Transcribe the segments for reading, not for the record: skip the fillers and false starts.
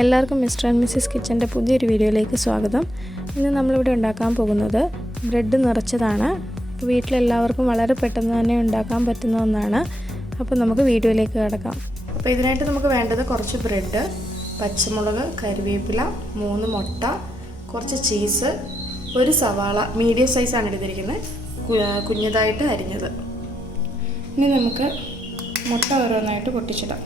എല്ലാവർക്കും mister and Mrs കിച്ചൻ്റെ പുതിയൊരു വീഡിയോയിലേക്ക് സ്വാഗതം. ഇന്ന് നമ്മളിവിടെ ഉണ്ടാക്കാൻ പോകുന്നത് ബ്രെഡ് നിറച്ചതാണ്. വീട്ടിലെല്ലാവർക്കും വളരെ പെട്ടെന്ന് തന്നെ ഉണ്ടാക്കാൻ പറ്റുന്ന ഒന്നാണ്. അപ്പോൾ നമുക്ക് വീഡിയോയിലേക്ക് കിടക്കാം. അപ്പോൾ ഇതിനായിട്ട് നമുക്ക് വേണ്ടത് കുറച്ച് ബ്രെഡ്, പച്ചമുളക്, കറിവേപ്പില, 3 മുട്ട, കുറച്ച് ചീസ്, ഒരു സവാള മീഡിയം സൈസാണ് എടുത്തിരിക്കുന്നത്, കുഞ്ഞതായിട്ട് അരിഞ്ഞത്. ഇനി നമുക്ക് മുട്ട ഓരോന്നായിട്ട് പൊട്ടിച്ചിടാം.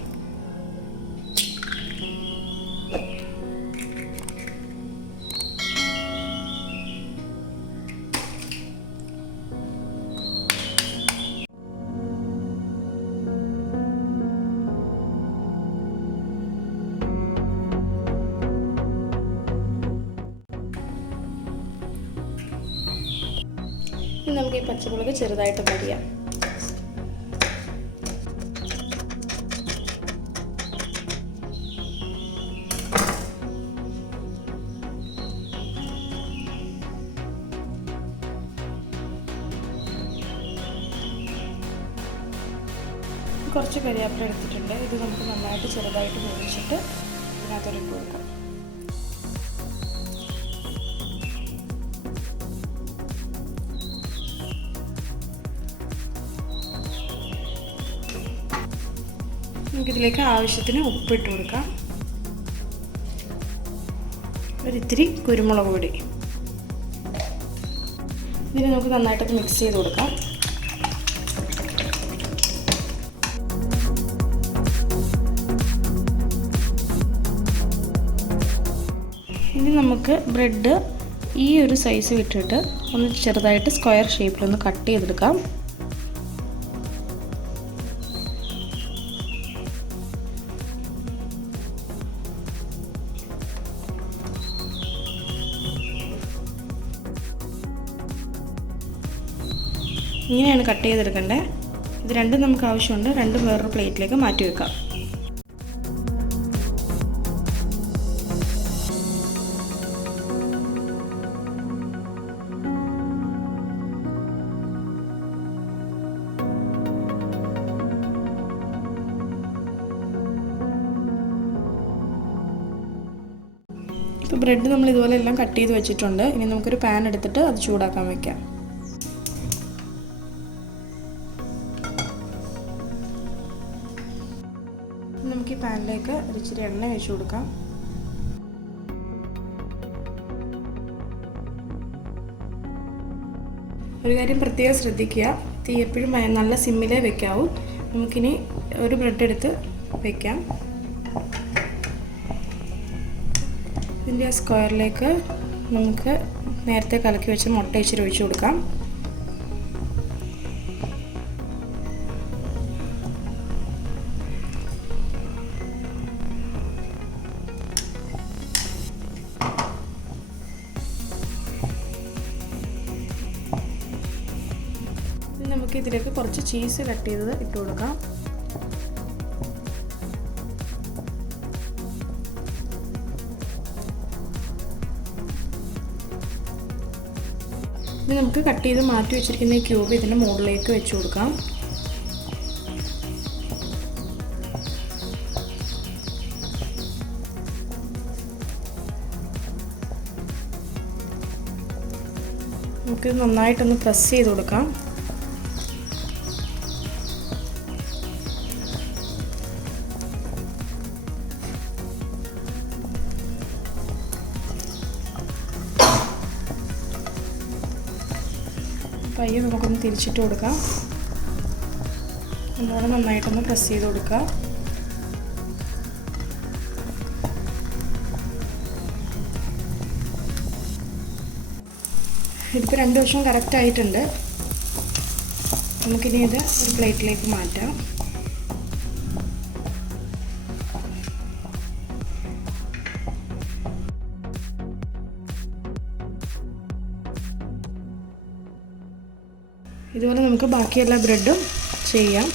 ഇനി നമുക്ക് ഈ പച്ചമുളക് ചെറുതായിട്ട് അരിയാം. കുറച്ച് കരിയാപ്പില എടുത്തിട്ടുണ്ട്. ഇത് നമുക്ക് നന്നായിട്ട് ചെറുതായിട്ട് പൊടിച്ചിട്ട് ഇതിനകത്തോട്ട് ഇട്ട് കൊടുക്കാം. നമുക്കിതിലേക്ക് ആവശ്യത്തിന് ഉപ്പിട്ട് കൊടുക്കാം. ഒരിത്തിരി കുരുമുളക് പൊടി. ഇതിന് നമുക്ക് നന്നായിട്ടൊക്കെ മിക്സ് ചെയ്ത് കൊടുക്കാം. ഇനി നമുക്ക് ബ്രെഡ് ഈ ഒരു സൈസ് വിട്ടിട്ട് ഒന്ന് ചെറുതായിട്ട് സ്ക്വയർ ഷേപ്പിലൊന്ന് കട്ട് ചെയ്തെടുക്കാം. ഇങ്ങനെയാണ് കട്ട് ചെയ്തെടുക്കേണ്ടത്. ഇത് രണ്ടും നമുക്ക് ആവശ്യമുണ്ട്. രണ്ടും വേറൊരു പ്ലേറ്റിലേക്ക് മാറ്റി വെക്കാം. ഇപ്പോൾ ബ്രെഡ് നമ്മൾ ഇതുപോലെ എല്ലാം കട്ട് ചെയ്ത് വെച്ചിട്ടുണ്ട്. ഇനി നമുക്കൊരു പാൻ എടുത്തിട്ട് അത് ചൂടാക്കാൻ വെക്കാം. നമുക്ക് ഈ പാനിലേക്ക് ഇച്ചിരി എണ്ണ ഒഴിച്ചു കൊടുക്കാം. ഒരു കാര്യം പ്രത്യേകം ശ്രദ്ധിക്കുക, തീ എപ്പോഴും നല്ല സിമ്മിലേ വെക്കാവൂ. നമുക്കിനി ഒരു ബ്രെഡ് എടുത്ത് വെക്കാം. ഇതിൻ്റെ ആ സ്ക്വയറിലേക്ക് നമുക്ക് നേരത്തെ കലക്കി വെച്ച് മുട്ട ഇച്ചിരി ഒഴിച്ചു കൊടുക്കാം. നമുക്ക് ഇതിലേക്ക് കുറച്ച് ചീസ് കട്ട് ചെയ്തത് ഇട്ട് കൊടുക്കാം. ഇനി നമുക്ക് കട്ട് ചെയ്ത് മാറ്റി വെച്ചിരിക്കുന്ന ഈ ക്യൂബ് ഇതിൻ്റെ മുകളിലേക്ക് വെച്ച് കൊടുക്കാം. നമുക്ക് നന്നായിട്ടൊന്ന് പ്രസ് ചെയ്ത് കൊടുക്കാം. പയ്യെ നമുക്കൊന്ന് തിരിച്ചിട്ട് കൊടുക്കാം. ഒന്നുകൂടെ നന്നായിട്ടൊന്ന് പ്രസ് ചെയ്ത് കൊടുക്കുക. ഇതിപ്പോൾ 2 വശവും കറക്റ്റ് ആയിട്ടുണ്ട്. നമുക്കിനി ഇത് ഒരു പ്ലേറ്റിലേക്ക് മാറ്റാം. ഇതുപോലെ നമുക്ക് ബാക്കി എല്ലാ ബ്രെഡും ചെയ്യാം.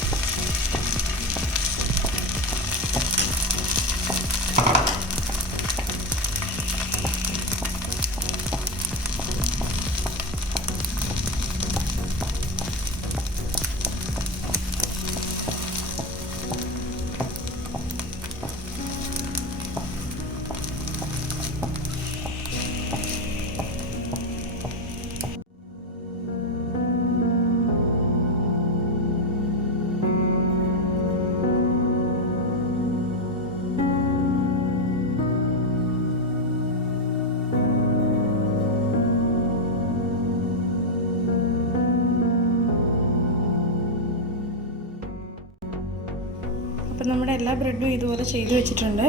അപ്പോൾ നമ്മുടെ എല്ലാ ബ്രെഡും ഇതുപോലെ ചെയ്തു വെച്ചിട്ടുണ്ട്.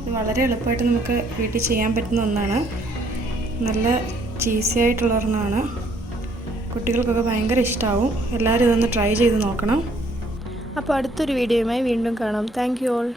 ഇത് വളരെ എളുപ്പമായിട്ട് നമുക്ക് വീട്ടിൽ ചെയ്യാൻ പറ്റുന്ന ഒന്നാണ്. നല്ല ചീസി ആയിട്ടുള്ള ഒരെണ്ണമാണ്. കുട്ടികൾക്കൊക്കെ ഭയങ്കര ഇഷ്ടമാവും. എല്ലാവരും ഇതൊന്ന് ട്രൈ ചെയ്ത് നോക്കണം. അപ്പോൾ അടുത്തൊരു വീഡിയോയുമായി വീണ്ടും കാണാം. Thank you all.